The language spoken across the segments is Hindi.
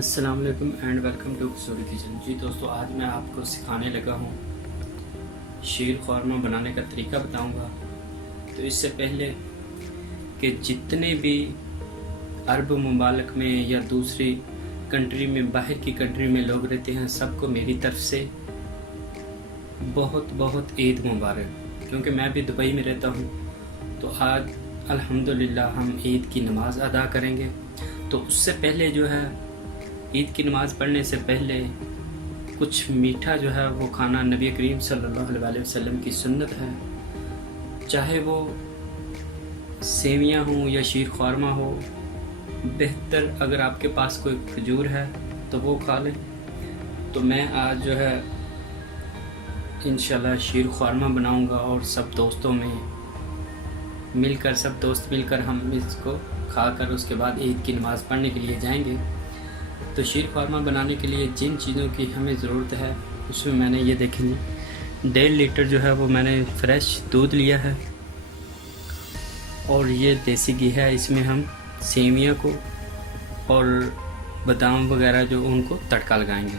अस्सलाम वालेकुम and welcome to Kasuri kitchen. जी दोस्तों, आज मैं आपको सिखाने लगा हूँ शीर ख़ौरमा बनाने का तरीका बताऊँगा। तो इससे पहले कि जितने भी अरब मुमालिक में या दूसरी कंट्री में, बाहर की कंट्री में लोग रहते हैं, सबको मेरी तरफ से बहुत बहुत ईद मुबारक। क्योंकि मैं भी दुबई में रहता हूँ, तो आज अल्हम्दुलिल्लाह हम ईद की नमाज़ अदा करेंगे। तो उससे पहले जो है, ईद की नमाज़ पढ़ने से पहले कुछ मीठा जो है वो खाना नबी करीम सल्लल्लाहु अलैहि वसल्लम की सुन्नत है। चाहे वो सेवियाँ हों या शीर ख़ौरमा हो, बेहतर अगर आपके पास कोई खजूर है तो वो खा लें। तो मैं आज जो है इंशाल्लाह शीर ख़ौरमा बनाऊंगा और सब दोस्तों में मिलकर, सब दोस्त मिलकर हम इसको खाकर उसके बाद ईद की नमाज़ पढ़ने के लिए जाएंगे। तो शीर ख़ौरमा बनाने के लिए जिन चीज़ों की हमें ज़रूरत है, उसमें मैंने ये देखेंगे 1.5 लीटर जो है वो मैंने फ्रेश दूध लिया है, और ये देसी घी है। इसमें हम सेवियाँ को और बादाम वगैरह जो उनको तड़का लगाएंगे।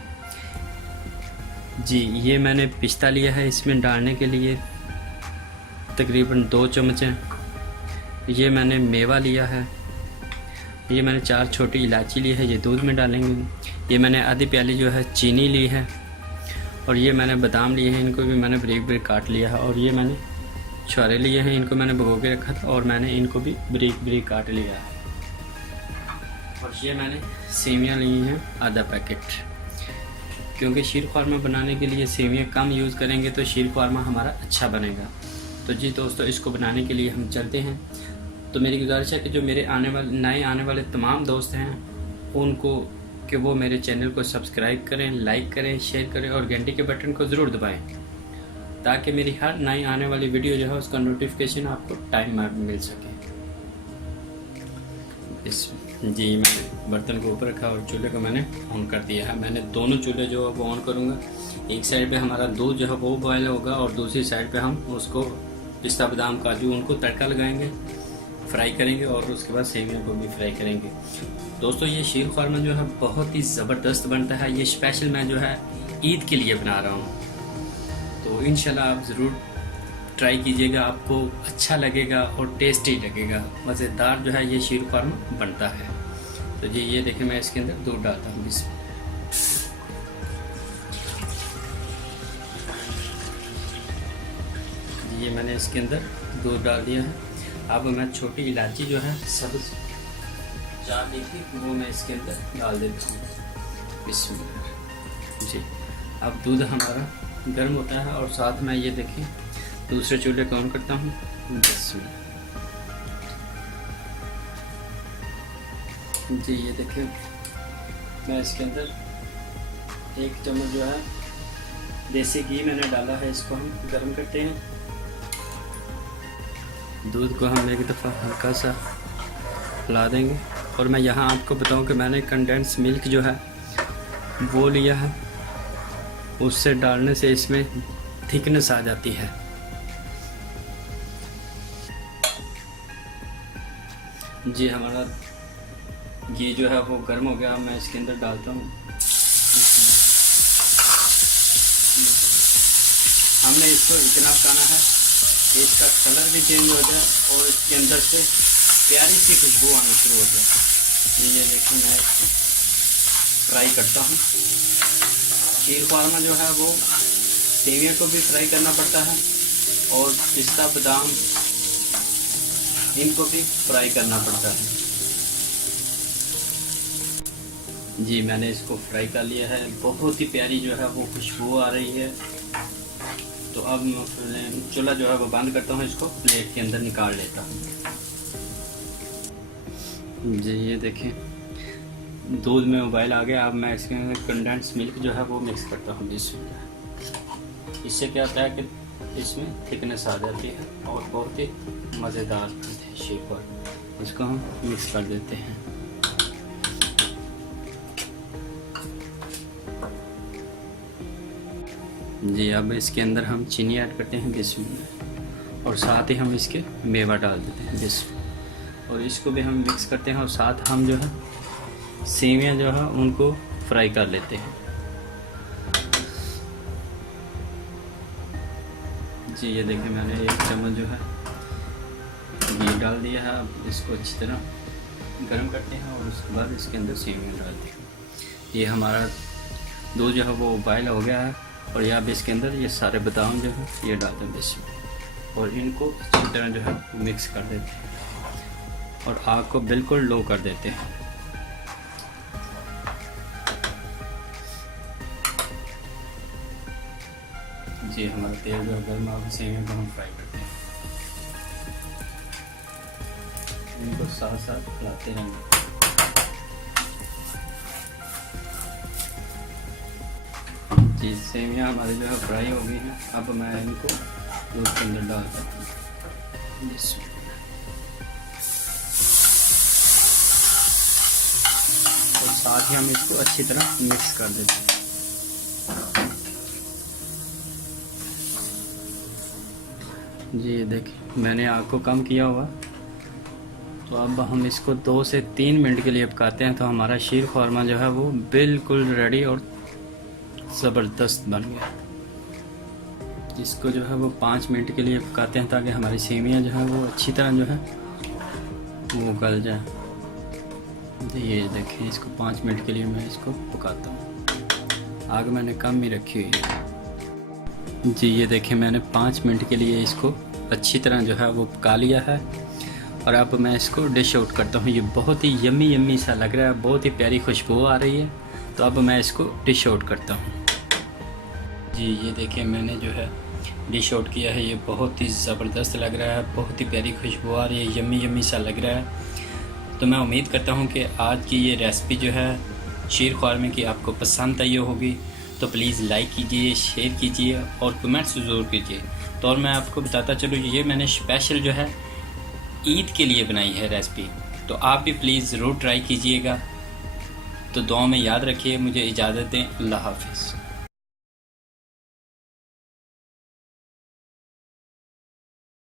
जी, ये मैंने पिस्ता लिया है इसमें डालने के लिए, तकरीबन 2 चम्मच हैं। ये मैंने मेवा लिया है, ये मैंने 4 छोटी इलायची ली है, ये दूध में डालेंगे। ये मैंने आधी प्याली जो है चीनी ली है, और ये मैंने बादाम लिए हैं, इनको भी मैंने बारीक बारीक काट लिया है। और ये मैंने छुहारे लिए हैं, इनको मैंने भिगो के रखा था और मैंने इनको भी बारीक बारीक काट लिया है। और ये मैंने सेवियाँ ली हैं आधा पैकेट, क्योंकि शीर ख़ौरमा बनाने के लिए सेवियाँ कम यूज़ करेंगे तो शीर ख़ौरमा हमारा अच्छा बनेगा। तो जी दोस्तों, इसको बनाने के लिए हम चलते हैं। तो मेरी गुजारिश है कि जो मेरे नए आने वाले तमाम दोस्त हैं उनको कि वो मेरे चैनल को सब्सक्राइब करें, लाइक करें, शेयर करें और घंटी के बटन को ज़रूर दबाएं, ताकि मेरी हर नई आने वाली वीडियो जो है उसका नोटिफिकेशन आपको टाइम में मिल सके। जी, मैंने बर्तन को ऊपर रखा और चूल्हे को मैंने ऑन कर दिया है। मैंने दोनों चूल्हे जो है वो ऑन करूँगा। एक साइड पे हमारा दूध जो है वो बॉयल होगा और दूसरी साइड पे हम उसको पिस्ता बादाम काजू उनको तड़का लगाएंगे, फ्राई करेंगे, और उसके बाद सेवियों को भी फ्राई करेंगे। दोस्तों, ये शीर ख़ौरमा जो है बहुत ही ज़बरदस्त बनता है। ये स्पेशल मैं जो है ईद के लिए बना रहा हूँ, तो इंशाल्लाह आप ज़रूर ट्राई कीजिएगा, आपको अच्छा लगेगा और टेस्टी लगेगा। मज़ेदार जो है ये शीर ख़ौरमा बनता है। तो जी, ये देखें, मैं इसके अंदर दूध डालता हूँ। ये मैंने इसके अंदर दूध डाल दिया है। अब मैं छोटी इलायची जो है सब्ज़ 4 ली थी, वो मैं इसके अंदर डाल देता हूँ। बिस्मिल्लाह। जी, अब दूध हमारा गर्म होता है और साथ में ये देखें दूसरे चूल्हे को ऑन करता हूँ। बिस्मिल्लाह। जी, ये देखें, मैं इसके अंदर 1 चम्मच जो है देसी घी मैंने डाला है, इसको हम गर्म करते हैं। दूध को हम एक दफ़ा हल्का सा हिला देंगे। और मैं यहाँ आपको बताऊँ कि मैंने कंडेंस मिल्क जो है वो लिया है, उससे डालने से इसमें थिकनेस आ जाती है। जी, हमारा घी जो है वो गर्म हो गया, मैं इसके अंदर डालता हूँ। हमने इसको इतना पकाना है कि इसका कलर भी चेंज हो जाए और इसके अंदर से प्यारी सी खुशबू आनी शुरू हो जाए। ये देखिए, मैं फ्राई करता हूँ। शीर ख़ौरमा जो है वो सेवियों को भी फ्राई करना पड़ता है और पिस्ता बादाम इनको भी फ्राई करना पड़ता है। जी, मैंने इसको फ्राई कर लिया है। बहुत ही प्यारी जो है वो खुशबू आ रही है। तो अब मैं चूल्हा जो है वो बंद करता हूँ, इसको प्लेट के अंदर निकाल लेता हूँ। जी, ये देखें, दूध में उबाल आ गया। अब मैं इसके अंदर कंडेंस मिल्क जो है वो मिक्स करता हूँ। इससे क्या होता है कि इसमें थिकनेस आ जाती है और बहुत ही मज़ेदार बनते हैं शीर ख़ौरमा। इसको हम मिक्स कर देते हैं। जी, अब इसके अंदर हम चीनी ऐड करते हैं, बिस्मिल्लाह, और साथ ही हम इसके मेवा डाल देते हैं, बिस्मिल्लाह, और इसको भी हम मिक्स करते हैं। और साथ हम जो है सेवियां जो है उनको फ्राई कर लेते हैं। जी ये देखिए मैंने 1 चम्मच जो है घी डाल दिया है। अब इसको अच्छी तरह गर्म करते हैं और उसके बाद इसके अंदर सेवियां डालते हैं। ये हमारा दूध जो है वो बॉयल हो गया है और यहाँ पे इसके अंदर ये सारे बादाम जो है ये डाल देंगे इसमें और इनको अच्छी तरह जो है मिक्स कर देते हैं और आग को बिल्कुल लो कर देते हैं। जी हमारा तेल जो है गर्म आग सेवियों को हम फ्राई करते हैं। इनको साथ साथ हिलाते रहेंगे। जी सेवियाँ हमारी जो है फ्राई हो गई हैं। अब मैं इनको दूध के अंदर डालता हूँ। और साथ ही हम इसको अच्छी तरह मिक्स कर देते हैं। जी देखिए मैंने आग को कम किया हुआ, तो अब हम इसको 2 से 3 मिनट के लिए पकाते हैं। तो हमारा शीर ख़ुरमा जो है वो बिल्कुल रेडी और ज़बरदस्त बन गया। इसको जो है वो 5 मिनट के लिए पकाते हैं ताकि हमारी सेवियां जो है वो अच्छी तरह जो है वो गल जाए। ये देखिए इसको 5 मिनट के लिए मैं इसको पकाता हूँ। आग मैंने कम ही रखी हुई है। जी ये देखिए मैंने 5 मिनट के लिए इसको अच्छी तरह जो है वो पका लिया है और अब मैं इसको डिश आउट करता हूँ। ये बहुत ही यम्मी यम्मी सा लग रहा है, बहुत ही प्यारी खुशबू आ रही है। तो अब मैं इसको डिश आउट करता हूँ। जी ये देखिए मैंने जो है डिश आउट किया है। ये बहुत ही ज़बरदस्त लग रहा है, बहुत ही प्यारी खुशबू आ रही है, यम्मी यम्मी सा लग रहा है। तो मैं उम्मीद करता हूँ कि आज की ये रेसिपी जो है शीर ख़ुरमे की आपको पसंद आई होगी। तो प्लीज़ लाइक कीजिए, शेयर कीजिए और कमेंट्स ज़रूर कीजिए। तो और मैं आपको बताता चलूँ ये मैंने स्पेशल जो है ईद के लिए बनाई है रेसिपी। तो आप भी प्लीज़ ज़रूर ट्राई कीजिएगा। तो दुआ में याद रखिए। मुझे इजाज़त दें। अल्लाह हाफ़िज़।